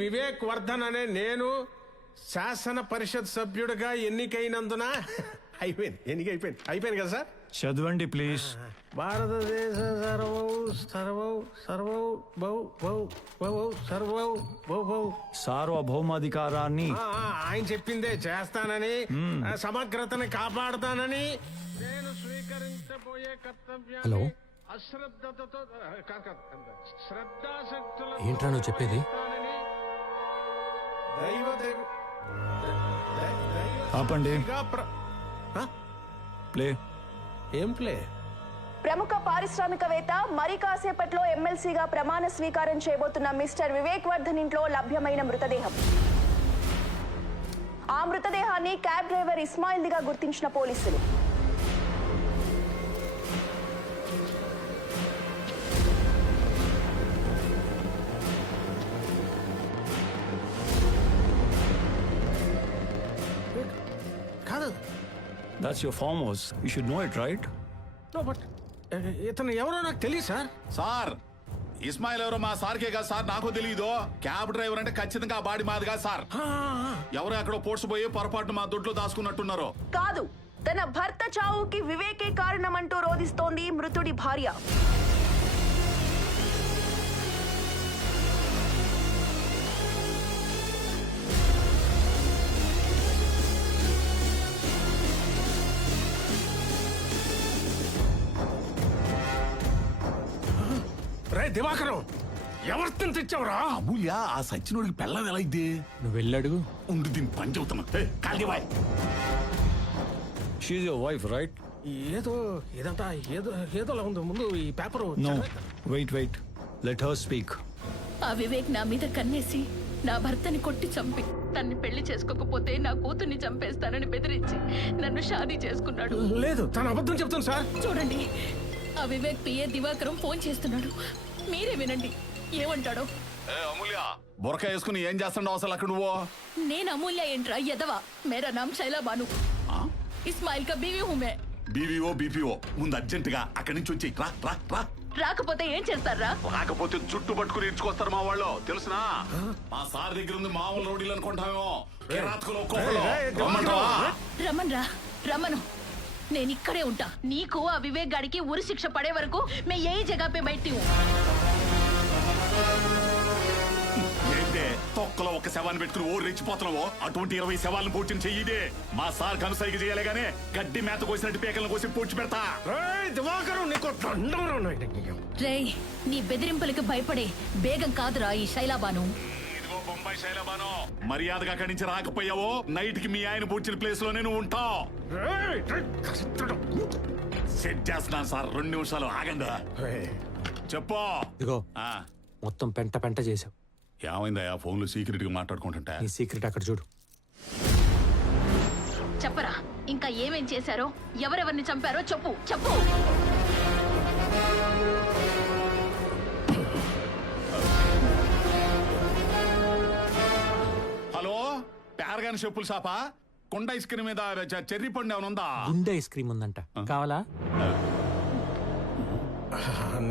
వివేక్ వర్ధన్ అనే నేను శాసన పరిషత్ సభ్యుడిగా ఎన్నికైనందున అయిపోయింది కదా సార్. చదవండి ప్లీజ్. భారతదేశ సార్వభౌమాధికారాన్ని ఆయన చెప్పిందే చేస్తానని, సమగ్రతని కాపాడుతానని, నేను స్వీకరించబోయే కర్తవ్యాన్ని అశ్రద్ధతో శ్రద్ధాశక్తుల ఏంట్రా నువ్వు చెప్పేది? ఆపండి. ప్లే. ఏం ప్లే? ప్రముఖ పారిశ్రామికవేత్త మరి కాసేపట్లో ఎమ్మెల్సీగా ప్రమాణ స్వీకారం చేయబోతున్న మిస్టర్ వివేక్ వర్ధన్ ఇంట్లో లభ్యమైన మృతదేహం. ఆ మృతదేహాన్ని క్యాబ్ డ్రైవర్ ఇస్మాయిల్దిగా గుర్తించిన పోలీసులు. That's your farm house. You should know it, right? No, but ఇతను ఎవరో నాకు తెలియదు సార్. సార్ ఇస్మాయిల్ ఎవరో మా సార్కే కాదు సార్, నాకు తెలియదు. క్యాబ్ డ్రైవర్ అంటే ఖచ్చితంగా ఆ బాడీ మాది కాదు సార్. ఎవరో ఎక్కడో పోడ్చిపోయి పొరపాటు మా దొడ్లో దాచుకున్నట్టున్నారు. కాదు, తన భర్త చావుకి వివేకే కారణమంటూ రోధిస్తోంది మృతుడి భార్య. దివాకరం, ఎవరితో తెచ్చావురా? అమూల్య ఆ సచ్చినోడికి పెళ్ళం ఎలా ఇద్ది? నువ్వు వెళ్ళడుగు. ఉండి దీన్ని పని చెబుతున్నా. She's your wife, right? ఇదంతా ఏదోలా ఉంది. ముందు ఈ paper. No. Wait. Let her speak. ఆ వివేక్ నా మీద కన్నేసి నా భర్తని కొట్టి చంపి తన్ని పెళ్లి చేసుకోకపోతే నా కూతుర్ని చంపేస్తానని బెదిరించి నన్ను షాదీ చేసుకున్నాడు. లేదు, తను అబద్ధం చెప్తాను సార్. చూడండి, ఆ వివేక్ పిఏ దివాకరం ఫోన్ చేస్తున్నాడు. మీరే వినండి ఏమంటాడో. అమూల్య బొరక వేసుకుని ఏం చేస్తాడు అసలు అక్కడ నువ్వు? నేను అమూల్య ఏంట్రా ఎదవా? మేరా నామ్ శైలా బాను. ఇస్మాయిల్ కా బీవీ హూ మే. బీవీఓ బీపీఓ ముందు అర్జెంట్ గా అక్కడి నుంచి వచ్చి రా. రాకపోతే ఏం చేస్తారా? రాకపోతే చుట్టు పట్టుకుని ఇచ్చుకొస్తారు మా వాళ్ళు, తెలుసునా? మా సార్ దగ్గర ఉంది మామూలు రౌడీలు అనుకుంటామేమో. రమన్ రమను, నేను ఇక్కడే ఉంటా. నీకు ఆ వివేక్ గాడికి ఉరి శిక్ష పడే వరకు మే ఏ జగ పే బైఠీ హూ. ఏంటే తొక్కలో ఒక శవాన్ని పెట్టుకుని ఓ రెచ్చిపోతున్నావో? అటువంటి 20 శవాలను పూడ్చిన చెయ్యిదే. మా సార్ కనుసైగ చేయాలి గానీ గడ్డి మేత కోసినట్టు పేకలను కోసి పూడ్చి పెడతా. రేయ్, నీ బెదిరింపులకు భయపడే బేగం కాదురా ఈ శైలాబాను. ఇదిగో బొంబాయి శైలబాను, మర్యాదగా అక్కడి నుంచి రాకపోయావో నైట్ కి మీ ఆయన పూడ్చిన ప్లేస్ లోనే నువ్వు ఉంటావు. సెట్ చేస్తున్నాను సార్, 2 నిమిషాలు ఆగండి. చెప్పు. ఇదిగో మొత్తం పెంట చేసావు. ఏమైందా ఫోన్ లో సీక్రెట్ గా మాట్లాడుకుంటుంటా? నీ సీక్రెట్ అక్కడ చూడు. చెప్పరా, ఇంకా ఏమేం చేశారో, ఎవరెవరిని చంపారో చెప్పు. హలో, ప్యారగాని చెప్పులు షాపా? కొండ ఐస్ క్రీమ్ మీద చెర్రీ పండు ఏమైనా ఉందా? గుండె ఐస్ క్రీమ్ ఉందంట, కావాలా?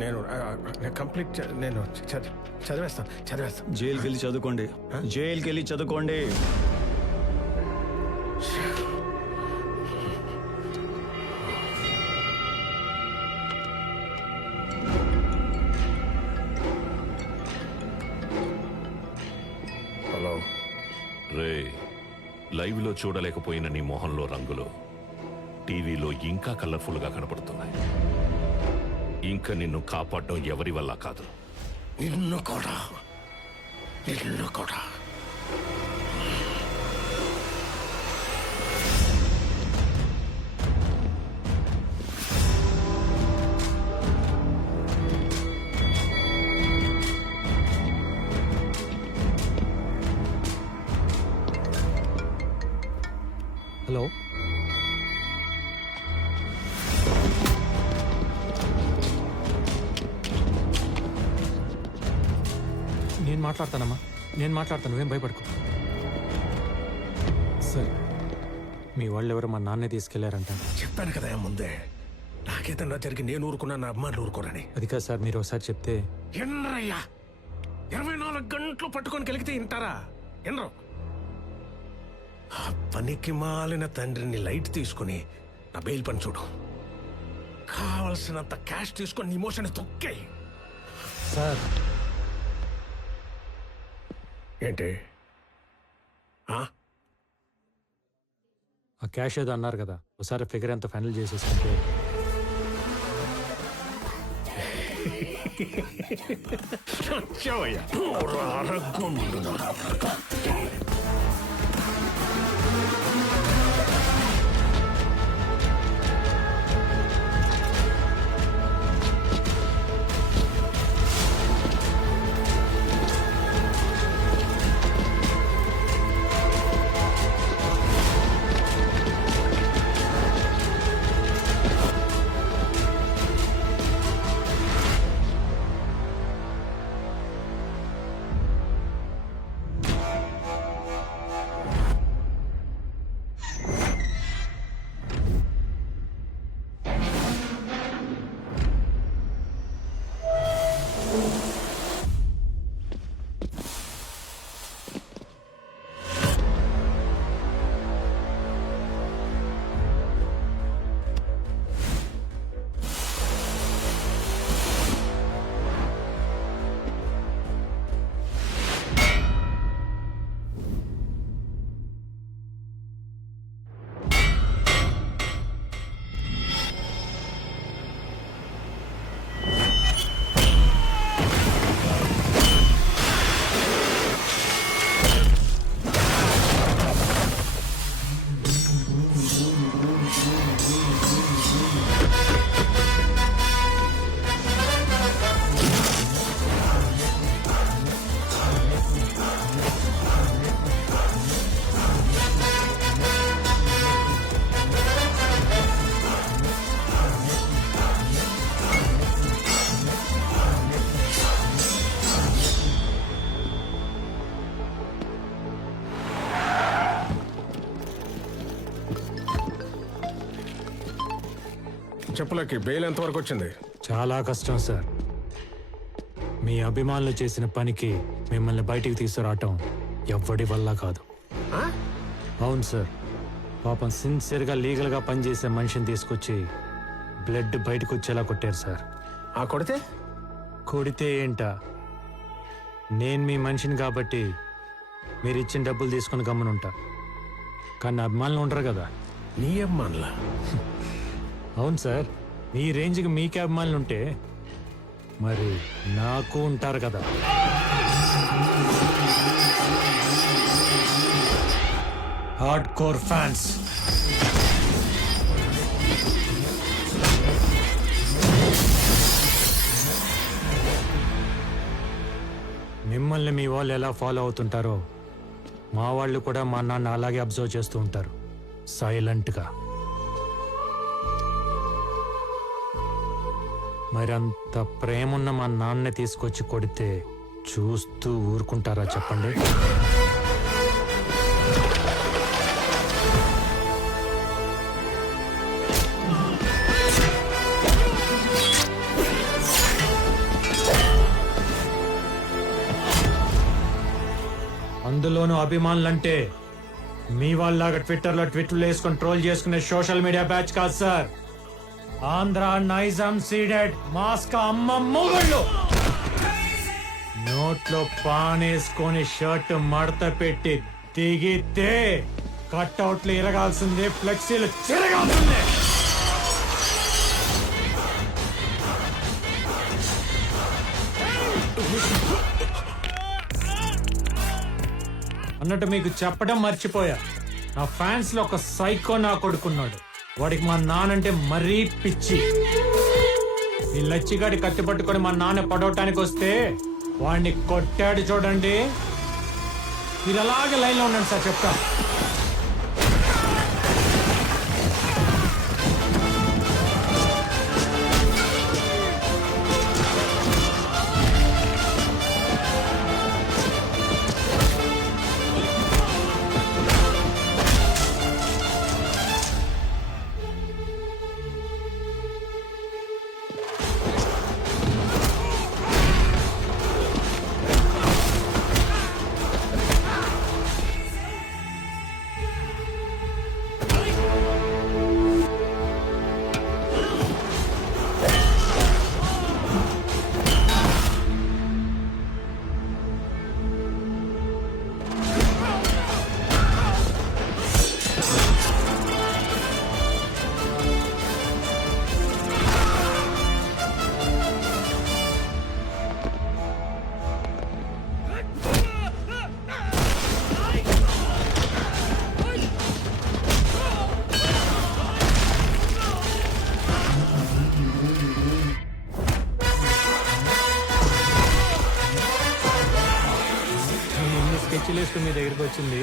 నేను కంప్లీట్ నేను చదివేస్తాను. జైలుకి వెళ్ళి చదువుకోండి. హలో రే, లైవ్ లో చూడలేకపోయిన నీ మొహంలో రంగులు టీవీలో ఇంకా కలర్ఫుల్ గా కనపడుతున్నాయి. ఇంకా నిన్ను కాపాడడం ఎవరి వల్ల కాదు. నిన్ను కూడా హలో, నేను మాట్లాడతాను, నువ్వేం భయపడుకో. సార్, మీ వాళ్ళు ఎవరో మా నాన్నే తీసుకెళ్లారంట. చెప్పాను కదా ముందే, నాకేదన్నా జరిగి నేను ఊరుకున్నా, నా అమ్మాయిలు ఊరుకోరని. అది కాదు సార్, మీరు ఒకసారి చెప్తే. ఎన్నరయ్యా, 24 గంటలు పట్టుకొని కలిగితే వింటారా? వినరు. ఆ పనికి మాలిన తండ్రిని లైట్ తీసుకుని నా బెయిల్ పని చూడు. కావలసినంత క్యాష్ తీసుకొని ఇమోషన్ తొక్కాయి. సార్ ఏంటి? ఆ? ఆ క్యాష్ ఏదో అన్నారు కదా, ఒకసారి ఫిగర్ ఎంత ఫైనల్ చేసేసుకుంటే. వచ్చావయ్యా. చెప్పులకి బెయిల్ ఎంతవరకు వచ్చింది? చాలా కష్టం సార్. మీ అభిమానులు చేసిన పనికి మిమ్మల్ని బయటికి తీసుకురావటం ఎవ్వడి వల్ల కాదు. ఆ? అవును సార్, పాపం సిన్సియర్గా లీగల్గా పనిచేసే మనిషిని తీసుకొచ్చి బ్లడ్ బయటకు వచ్చేలా కొట్టారు సార్. ఆ కొడితే? కొడితే ఏంటా, నేను మీ మనిషిని కాబట్టి మీరు ఇచ్చిన డబ్బులు తీసుకుని గమ్మునుంటా, కానీ అభిమానులు ఉండరు కదా. నీ అమ్మాన్లా? అవును సార్, మీ రేంజ్కి మీకే అభిమానులు ఉంటే మరి నాకు ఉంటారు కదా. Hard core fans. మిమ్మల్ని మీ వాళ్ళు ఎలా ఫాలో అవుతుంటారో మా వాళ్ళు కూడా మా నాన్న అలాగే అబ్జర్వ్ చేస్తూ ఉంటారు, సైలెంట్గా. మరి అంత ప్రేమున్న మా నాన్నే తీసుకొచ్చి కొడితే చూస్తూ ఊరుకుంటారా చెప్పండి? అందులోనూ అభిమానులంటే మీ వాళ్ళలాగా ట్విట్టర్లో ట్వీట్లు వేసుకొని ట్రోల్ చేసుకునే సోషల్ మీడియా బ్యాచ్ కాదు సార్. ఆంధ్ర నైజాం సీడెడ్ మాస్కా అమ్మ మొగుళ్ళు. నోట్లో పానేసుకొని షర్ట్ మడత పెట్టి దిగితే కట్అవుట్లు ఇరగాల్సిందే, ఫ్లెక్సీలు చిరగాల్సిందే. అన్నట్టు మీకు చెప్పడం మర్చిపోయా, నా ఫ్యాన్స్ లో ఒక సైకో నా కొడుకున్నాడు. వాడికి మా నానంటే మరీ పిచ్చి. ఈ లచ్చిగాడి కత్తి పట్టుకొని మా నాన్న పడవటానికి వస్తే వాడిని కొట్టాడు చూడండి. మీరు అలాగే లైన్లో ఉండండి సార్, చెప్తా. మీ దగ్గరికి వచ్చింది